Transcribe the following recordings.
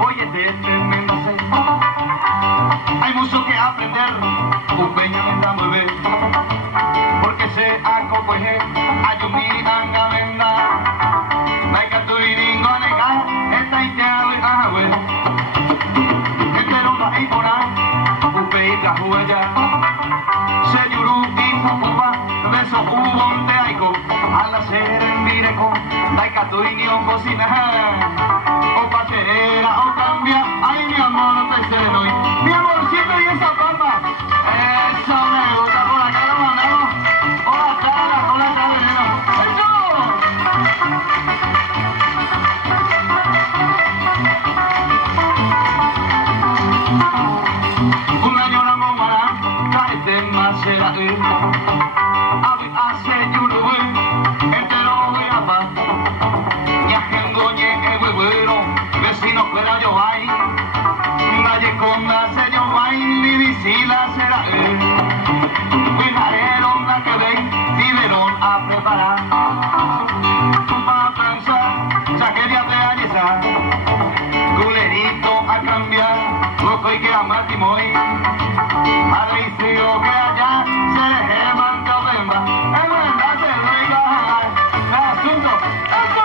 oye, de tremenda sed. Hay mucho que aprender, Upeña me da muy bien, porque se acoge, ayumi anga venda, like a tuiringo nega, esta y que awe, entero va y pora, Upeiga huella, se yuru y fukuba, beso ubon te aiko, a la ser en vireco, like a tuiringo cocina, o paserera o cambia, ay mi amor te celo, mi amorcito y esa papa, eso me gusta, por acá lo mandamos, hola cara, veneno, eso. Un año la momara, traete más será abi hace yuruwe, entero de apa, ya gengoñe huevuero, vecino fuera yo hay, nadie con la se yo hay, ni visila será cuidaron la que veis, viveron a preparar, para pensar, saquería de allesar, culerito a cambiar, loco y que amar timoy, a reicio que allá se geman de obemba, en verdad se lo iba a jalar, el asunto, ¡eso!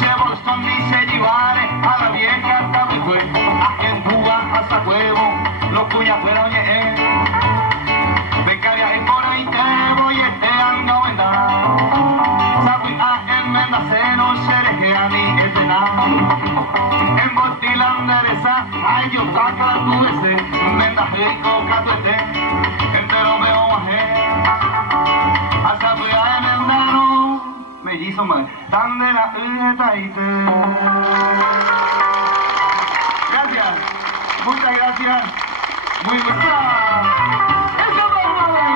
Se Boston dice llevare a la vieja hasta me fue, a quien Cuba hasta huevo, los cuyas fueron becaria y por ahí te voy ando vendar, sabi a enmendaceno se a mí es de nada, en Botilan dereza, ay yo saca tu ese, mendaje y coca tu este, entero me ojé, a sabi a enmendano, mellizo man, tan de la taite. Gracias, muchas gracias, muy buenas. Eso vamos a ver,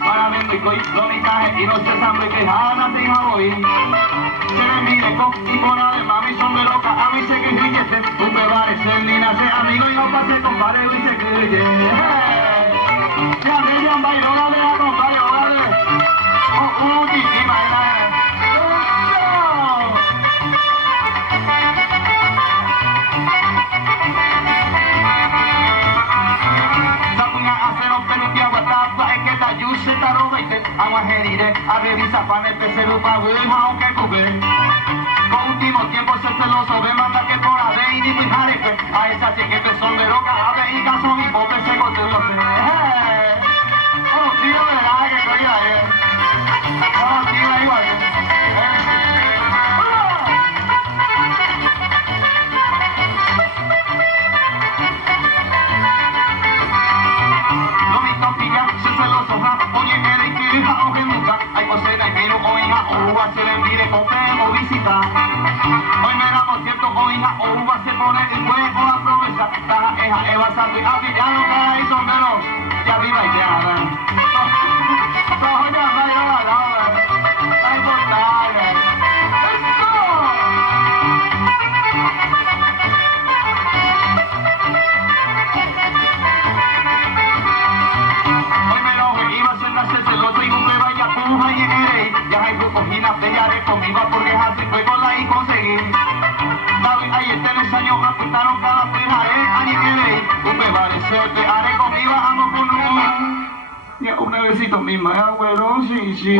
para vendo y coi, lo micaje y no se sabe que jana sin voy. Se me mire con y por además mi son de loca, a mí se que grillete, tú me parece ni nace amigo y no pase compadre y se grille. Si a mí ya bailo, dale a compadre, dale. Y baila. A revisar para el pecero para ver aunque cubé. Con último tiempo se celoso de manda que por ave y ni jare a esa chiquete son de loca ave y caso mi pobre se cortó lo sé. Oh, tío, verá que soy ahí. Oh, tío, igual. Lo mi campilla se celoso, oye, era y que hija aunque nunca. Hay cosera y miro, oiga, uva se le mire, compremos visita. Hoy me damos cierto, oiga, uva se pone el juego, aprovecha. Taja, eja, eva, santo y avillano, cara y sombrero. Y arriba y ya, no, ya, vaya, la ay, portal, hoy me enojo, iba a sentarse celoso y un beba y apuja y eres. Ya hay grupos y las bellaré conmigo porque hace juego la y conseguí. David, ahí este les años apuntaron cada prima, ahí eres. Un beba de serte, haré conmigo, amo con un. Ya, un besito misma, abuelo, sí, sí.